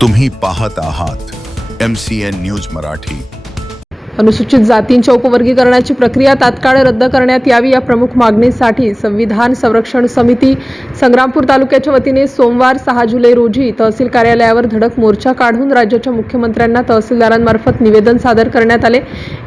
तुम्ही पाहत आहात MCN न्यूज मराठी। अनुसूचित जातींच्या उपवर्गीकरणाची प्रक्रिया तात्काळ रद्द करण्यात यावी या प्रमुख मागणीसाठी संविधान संरक्षण समिती संग्रामपूर तालुक्याच्या वतीने सोमवार 6 जुलै रोजी तहसील कार्यालयावर धडक मोर्चा काढून राज्याच्या मुख्यमंत्र्यांना तहसीलदारांमार्फत निवेदन सादर करण्यात आले।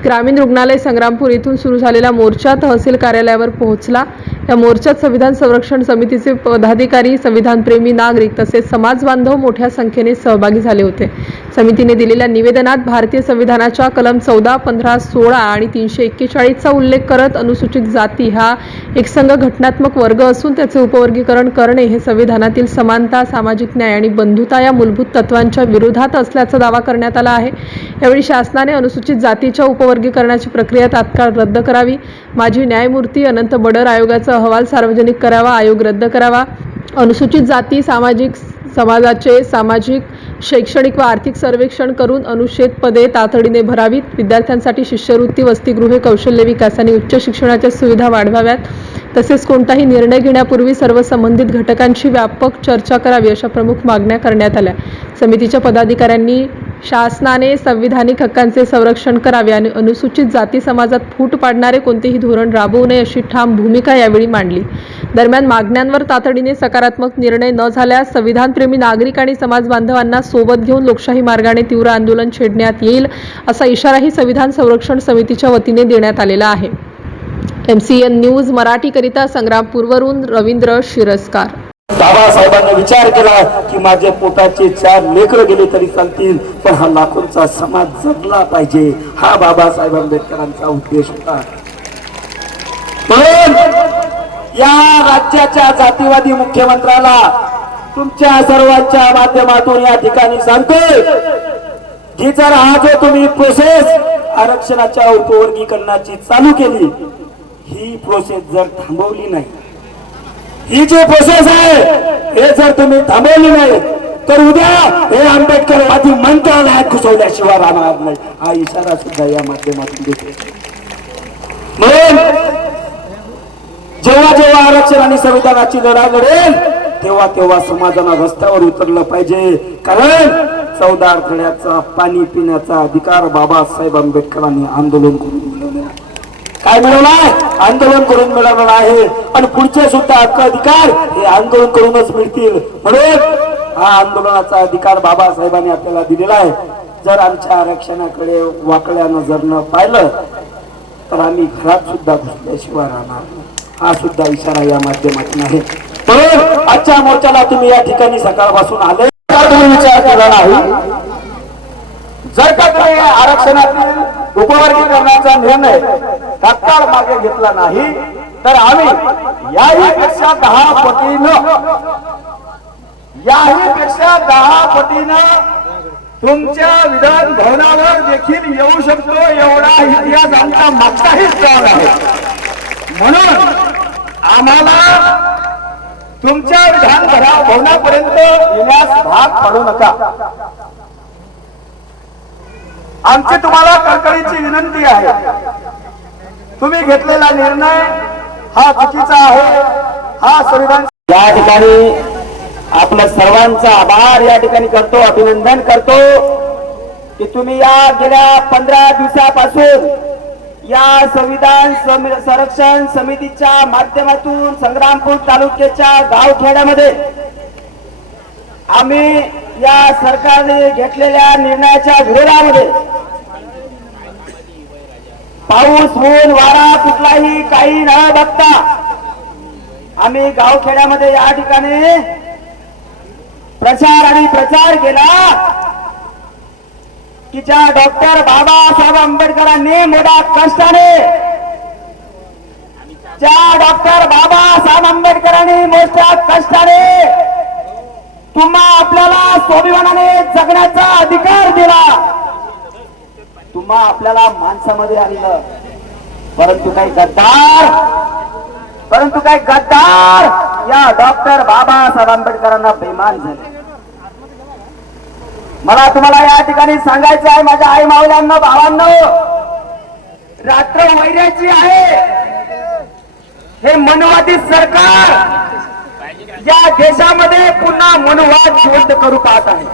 ग्रामीण रुग्णालय संग्रामपूर येथून सुरू झालेला मोर्चा तहसील कार्यालयावर पोहोचला। या मोर्चात संविधान संरक्षण समितीचे पदाधिकारी, संविधानप्रेमी नागरिक तसेच समाज बांधव मोठ्या संख्येने सहभागी झाले होते। समितीने दिलेल्या निवेदनात भारतीय संविधानाच्या कलम 14, 15, 16 आणि 341 चा उल्लेख करत अनुसूचित जाती हा एकसंघ घटनात्मक वर्ग असून त्याचे उपवर्गीकरण करणे हे संविधानातील समानता, सामाजिक न्याय आणि बंधुता या मूलभूत तत्वांच्या विरोधात असल्याचा दावा करण्यात आला आहे। यावेळी शासनाने अनुसूचित जातीच्या उपवर्गीकरणाची प्रक्रिया तात्काळ रद्द करावी, माजी न्यायमूर्ती अनंत बडर आयोगाचा अहवाल सार्वजनिक करावा, आयोग रद्द करावा, अनुसूचित जाती समाजाचे सामाजिक, शैक्षणिक व आर्थिक सर्वेक्षण करून अनुच्छेद पदे तातडीने भरावीत, विद्यार्थ्यांसाठी शिष्यवृत्ती, वसतिगृहे, कौशल्य विकास आणि उच्च शिक्षणाच्या सुविधा वाढवाव्यात, तसेच कोणताही निर्णय घेण्यापूर्वी सर्व संबंधित घटकांशी व्यापक चर्चा करावी अशा प्रमुख मागण्या करण्यात आल्या। समितीच्या पदाधिकाऱ्यांनी शासनाने संविधानिक हक्कांचे संरक्षण करावे आणि अनुसूचित जाती समाजात फूट पाडणारे कोणतेही धोरण राबवू नये अशी ठाम भूमिका यावेळी मांडली। दरम्यान मागण्यांवर तातडीने सकारात्मक निर्णय न झाल्यास संविधानप्रेमी नागरिक आणि समाज बांधवांना सोबत घेऊन लोकशाही मार्गाने तीव्र आंदोलन छेडण्यात येईल असा इशाराही संविधान संरक्षण समितीच्या वतीने देण्यात आलेला आहे। MCN न्यूज मराठीकरिता संग्रामपूरवरून रवींद्र शिरस्कार। बाबासाहेबांनी विचार केला की माझे पोटाचे 4 लेकरं गेले तरी चालतील, पण हा लाखोंचा समाज जगला पाहिजे, हा बाबासाहेब आंबेडकरांचा उद्देश होता। पण या राज्याच्या जातीवादी मुख्यमंत्र्याला तुमच्या सर्वांच्या माध्यमातून या ठिकाणी सांगतोय की जर हा जो तुम्ही प्रोसेस आरक्षणाच्या उपवर्गीकरणाची चालू केली, ही प्रोसेस जर थांबवली नाही, ही जी प्रोसेस आहे हे जर तुम्ही थांबवली नाही तर उद्या हे आंबेडकरवादी मंत्रालयात घुसवल्याशिवाय राहणार नाही, हा इशारा सुद्धा या माध्यमातून देते। म्हणून जेव्हा जेव्हा आरक्षण आणि संविधानाची लढाई लढेल तेव्हा तेव्हा समाजानं रस्त्यावर उतरलं पाहिजे, कारण 14 आठवड्याचा पाणी पिण्याचा अधिकार बाबासाहेब आंबेडकरांनी आंदोलन करून मिळवला। काय मिळवलाय? आंदोलन करून मिळवलेला आहे आणि पुढचे सुद्धा हक्क अधिकार हे आंदोलन करूनच मिळतील। म्हणून हा आंदोलनाचा अधिकार बाबासाहेबांनी आपल्याला दिलेला आहे। जर आमच्या आरक्षणाकडे वाकड्या नजरनं पाहिलं तर आम्ही घरात सुद्धा घुसल्याशिवाय राहणार, हा सुद्धा इशारा या माध्यमातून आहे। म्हणून आजच्या मोर्चाला तुम्ही या ठिकाणी सकाळपासून आले, तुम्ही विचार केला नाही, जर का तुम्ही आरक्षणातील उपवर्गीकरणाचा निर्णय तात्काळ मागे घेतला नाही तर आम्ही याही पेक्षा 10 पटीनं तुमच्या विधान भवनावर देखील येऊ शकतो, एवढा इतिहास आमचा मागचाही काळ आहे। म्हणून आम्हाला तुमच्या विधान भवनापर्यंत येण्यास भाग पाडू नका। आमची तुम्हाला कळकळीची विनंती आहे, तुम्ही घेतलेला निर्णय हा चुकीचा आहे, हा संविधान। या ठिकाणी आपल्या सर्वांचा आभार या ठिकाणी करतो, अभिनंदन करतो की तुम्ही या गेल्या 15 दिवसापासून या संविधान संरक्षण समितीच्या माध्यमातून संग्रामपूर तालुक्याच्या गावखेड्यामध्ये आम्ही या सरकारने घेतलेल्या निर्णयाच्या विरोधामध्ये पाऊस, ऊन, वारा कुठलाही काही न बघता आम्ही गावखेड्यामध्ये या ठिकाणी प्रचार केला की ज्या डॉक्टर बाबासाहेब आंबेडकरांनी मोठ्या कष्टाने, तुम्हा आपल्याला स्वाभिमानाने जगण्याचा अधिकार दिला, तुम्हा आपल्याला माणसामध्ये आणलं, परंतु काही गद्दार या डॉक्टर बाबासाहेब आंबेडकरांना बेईमान झाले। मला तुम्हाला या ठिकाणी सांगायचं आहे, माझ्या आई माऊल्यांना, भावांनो, रात्र वैराची आहे। हे मनवादी सरकार या देशामध्ये पुन्हा मनोवाद जिवंत करू पाहत आहे।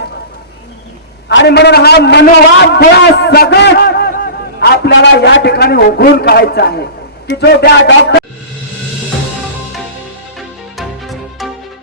आणि म्हणून हा मनोवाद सगळं आपल्याला या ठिकाणी उघडून काढायचा आहे की जो त्या डॉक्टर